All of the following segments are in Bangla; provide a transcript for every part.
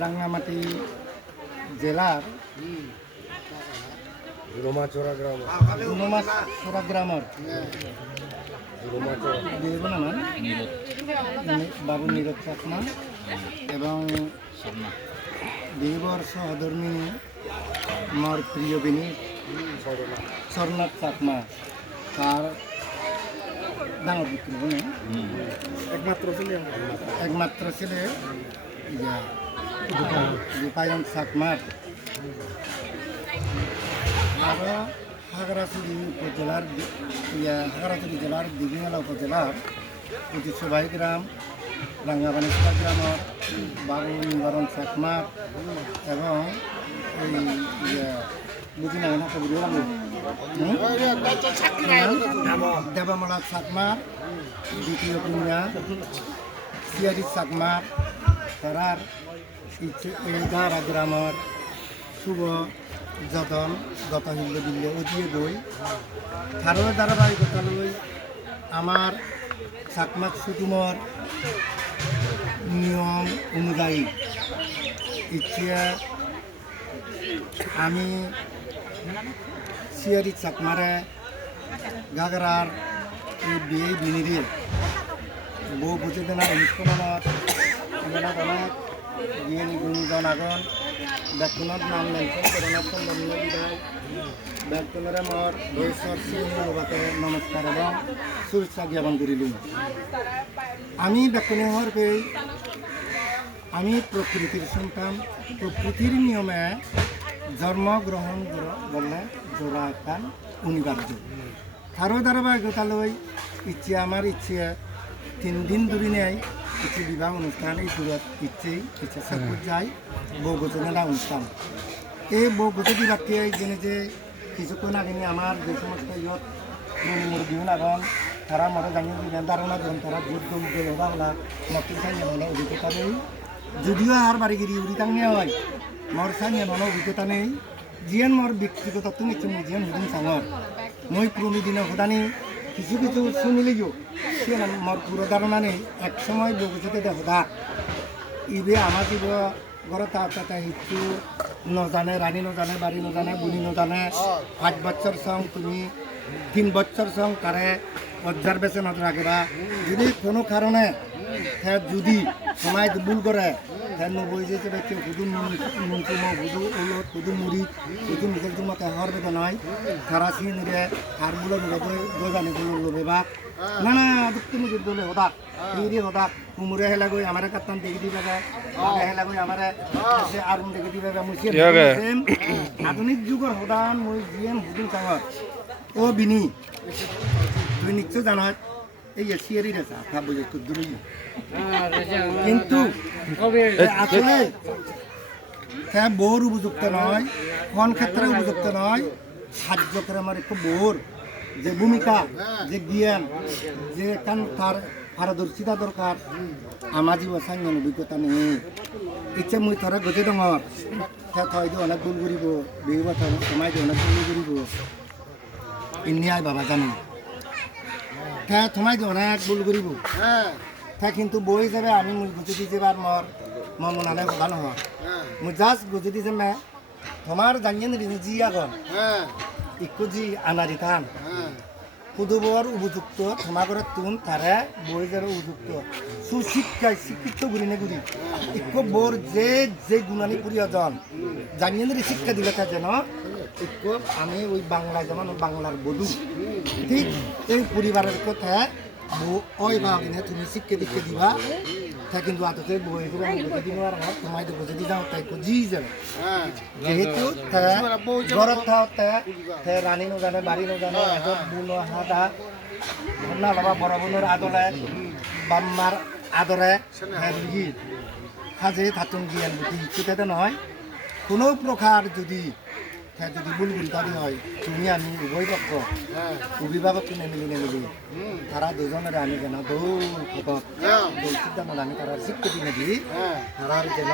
রাঙ্গামাটি জেলার গ্রামের বাবু নীরব চাকমা এবং দেবর সহধর্মিনী আমার প্রিয় বিনী স্বর্ণাথ চাকমা তার ডাঙর বিক্রি বলে একমাত্র ছেলে রূপায়ণ চাকমার আরও হাগড়াছড়ি উপজেলার হাগড়াছড়ি জেলার দিঘিমালা উপজেলার ২৫ গ্রাম রাঙ্গাবানিসা গ্রামের বাবু নিবারণ চাকমার এবং বুঝি না দেবামলা চাকমার দ্বিতীয় কন্যা সিয়ারি চাকমার তারার এগারা গ্রামের শুভ যতন গতহিল্য দিল্লে অজিয়ে দই থারো ধারাবাহিকতালৈ আমার চাকমাক সুকুমর নিয়ম অনুযায়ী ইচ্ছা আমি সিয়ারি চাকমারে গাগরার এই বিয়ে বিনিরে বউ বুঝে দেনা অনুষ্ঠানত অনেক বিয়ে গুণজন আগন ব্যক্তিনত নাম মেনশন করোনা সম্বন্ধীয় বিদায় ব্যক্তিরে মর বৈশ্বর সিংহবাতে নমস্কার এবং শুভেচ্ছা জ্ঞাপন করিল আমি ব্যক্তি হওয়ার পেয়ে আমি প্রকৃতির সন্তান প্রকৃতির নিয়মে জন্মগ্রহণ করলে জোড়া একটা অনিবার্য কারো ধারাবাহিকতালৈ ইচ্ছে আমার ইচ্ছে 3 দিন ধরে নেয় ইচ্ছে বিবাহ অনুষ্ঠান এই দূরত ইচ্ছে সাকুর যায় বউ গোচনা অনুষ্ঠান এই বউ গোচে দিবাকে জেনে যে কিছুক্ষণ আগে আমার যে সমস্ত ইয়ত মুরগিও লাগন তারা মরে জানিয়ে দিলেন ধারণা দেন তারা ভোট দম গেলে বাংলা নতুন সাইনে মানে অভিজ্ঞতা নেই যদিও আর বাড়িগিরি উড়ি টাঙিয়ে হয় মোর সাইনে মানে অভিজ্ঞতা নেই জিয়ান মোর ব্যক্তিগত তুমি তুমি জিয়ান হুদিন সাঙর মই পুরনো দিনে হুদানি কিছু কিছু শুনিলেও সে মোর পুরো ধারণা নেই এক সময় বগুচাতে দেখা ইবে আমার দিব ঘরে তা হিচ্ছু নজানে রানী নজানে বাড়ি নজানে বুনি নজানে 5 বছর সং তুমি 3 বছর সং তারে অবজারভেশনত রাখবা যদি কোনো কারণে হ্যাঁ যদি সময় ভুল করে হ্যাঁ নবই যে কেউ হুদুন নুনচুমো হুদু ওলত হুদু মুড়ি হুদু নিজের মতো হর বেদা নয় তারা সিয়ে নিবে আর বলে দোজানি গুলো লোবে বা না তুমি দলে হদাক ইরি হদাক কুমুরে হেলা গই আমারে কাতান দেখি দিবে হেলা গই আমারে আরুন দেখি দিবে মুসিয়ে আধুনিক যুগের হদান মই জিএম হুদুন চাঙর ও বিনি তুই নিশ্চয় জানাত এই সিয়ারি রেসা খাবো যে একটু দূরে কিন্তু আসলে হ্যাঁ বোর উপযুক্ত নয় কোন ক্ষেত্রে উপযুক্ত নয় সাহায্য করে আমার একটু বোর যে ভূমিকা যে জ্ঞান যে কান তার পারদর্শিতা দরকার আমার জীবন সাংজ্ঞান অভিজ্ঞতা নেই ইচ্ছে মুই তারা গজে ডর হ্যাঁ থয় দিয়ে অনেক ভুল করিব বিহু কথা সময় দিয়ে অনেক ভুল করিব ইনি আয় বাবা জানি হ্যাঁ তোমায় দিয়ে অনেক ভুল করিব হ্যাঁ কিন্তু বই যাবে আমি মুই গুজি দি যাবার মর মনালে ভালো হয় মুই জাস্ট গুজি দি যাবে তোমার জানিয়ে নিবি জি আগন একটু জি আনারি থান পুদুবর উপযুক্ত তোমার করে তুন তারা বই যাবে উপযুক্ত সুশিক্ষায় শিক্ষিত গুরি নে গুরি একটু বোর যে গুণানি প্রিয়জন জানিয়ে নিবি শিক্ষা দিলে থাকে যেন একটু আমি ওই বাংলা যেমন বাংলার বধূ ঠিক এই পরিবারের কথা ওই ভাবিনে তুমি শিক্ষা দিকে দিবা তা কিন্তু আততে বই করে আমি বুঝে দিব আর তোমায় তো বুঝে দিও তাই বুঝি যাবে যেহেতু ঘরত থাকতে রানী ন জানে বাড়ি ন জানে এজত বুনো হাতা না বাবা বড় বোনের আদরে বাম্মার আদরে হ্যাঁ বুঝি হাজে থাতুন জ্ঞান বুদ্ধি সেটাতে নয় কোনো প্রকার যদি বুলবুল দাবি হয় তুমি আমি উভয় পক্ষ অভিভাবক কিনে মিলি তারা দুজনের আমি যেন দৌড় সিদ্ধান্ত আমি তারা স্বীকৃতি নেবি তারা যেন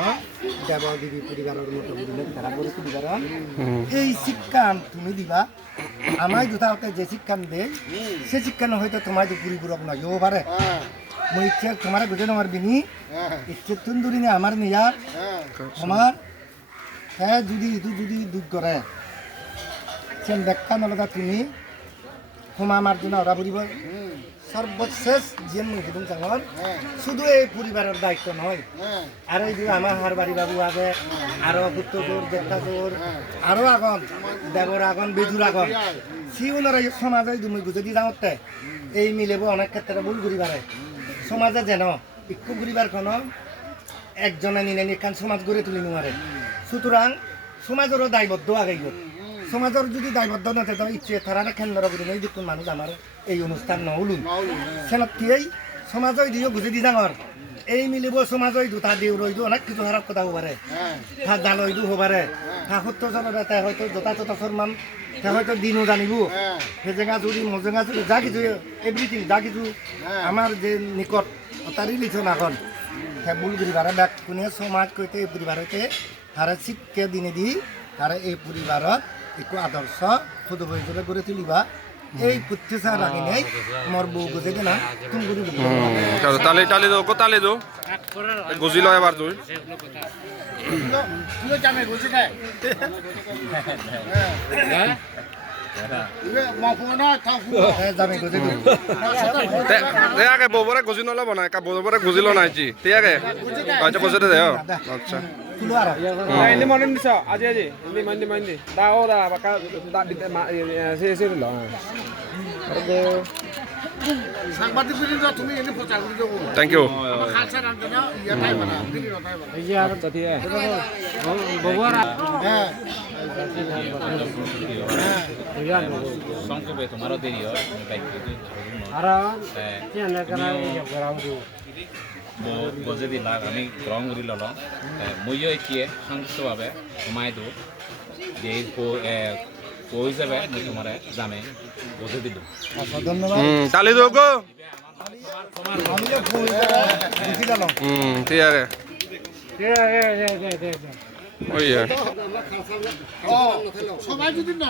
দেবদেবী পরিবারের মতো তারা গড়ে তুলিবার এই শিক্ষা তুমি দিবা আমায় দুটা যে শিক্ষান দেয় সে শিক্ষান হয়তো তোমায় পরিপূরক নয় ও পারে মই ইচ্ছে তোমার বুঝে নেওয়ার বিনি ইচ্ছে তুন্দুরি নে আমার নিয়া আমার হ্যাঁ যদি দুধ করে সেন ব্যাখ্যা নলদা তুমি হোমা আমার জন্য ওরা পরিবার সর্বশেষ যে মুখিদুম চাঙর শুধু এই পরিবারের দায়িত্ব নয় আর এই আমার হার বাড়ি বাবু আগে আরো পুত্রদোর দেখাদোর আরো আগন দেবর আগন বেজুর আগন সিউনারা সমাজে তুমি যদি যাওঁতে এই মিলেব অনেক ক্ষেত্রে ভুল পরিবারে সমাজে যেন একটু পরিবার কোনো একজনে নিলে নিকান সমাজ গড়ে তুলি নোৱাৰে সুতরাং সমাজেরও দায়বদ্ধ আগাইব সমাজের যদি দায়বদ্ধ নথে তো ইচ্ছে তারা কেন্দ্র করে নেই দেখুন মানুষ আমার এই অনুষ্ঠান নহলুন সেনতেই সমাজই দিও বুঝে দি ডাঙর এই মিলিব সমাজই দুটা দিও রইদু অনেক কিছু খারাপ কথা হব পারে হা জালইদু হব পারে হা সত্য জনতা হয়তো যথাযথ সম্মান তে হয়তো দিনও জানিব সেজেঙা যদি মজেঙা যদি যা কিছু এভরিথিং যা কিছু আমার যে নিকট তারই লিখন এখন সে ভুল পরিবারে ব্যাগ কোনে সমাজ কইতে এই পরিবারতে তারা শিক্ষা দিনে দি তারা এই পরিবারত একটু আদর্শ খুদ হিসেবে গড়ে তুলিবা এই প্রত্যাশা রাখি নেই মোর বউ বুঝে দে না তুমি গুরু তালে তালে দো কো তালে দো গজি লয় এবার তুই তুই জানে গজি খায় হ্যাঁ মাফুনা থাকু হ্যাঁ যাবে বুঝে দে তে আগে ববরে গজি নলা বানায় কা ববরে গজি ল নাইছি তে আগে আচ্ছা গজি দে আচ্ছা তুলো আর ini mau nih bisa aja ini mandi tahu dah bakal tak di sih loh oke সাংবাদিক তুমি এনে প্রচার করে দেবো থ্যাংক ইউ খালসা নাম জানা ইয়া তাই বানা দিলি তাই বানা iya tadi ya bawa হ্যাঁ সংক্ষেপে তোমারও দেরি হয় ara tiada kena berang tu গজে দিলাক আমি গ্ৰহণ কৰি ল'লোঁ ময়ো এতিয়া শান্তভাৱে সোমাই দিওঁ যে কৈ হিচাপে মই তোমাৰে যামে গজে দিলোঁ ধন্যবাদ তালে দো গো আমিও ফোন বুঝি গেলাম ঠিক আছে ya ওই সবাই যদি না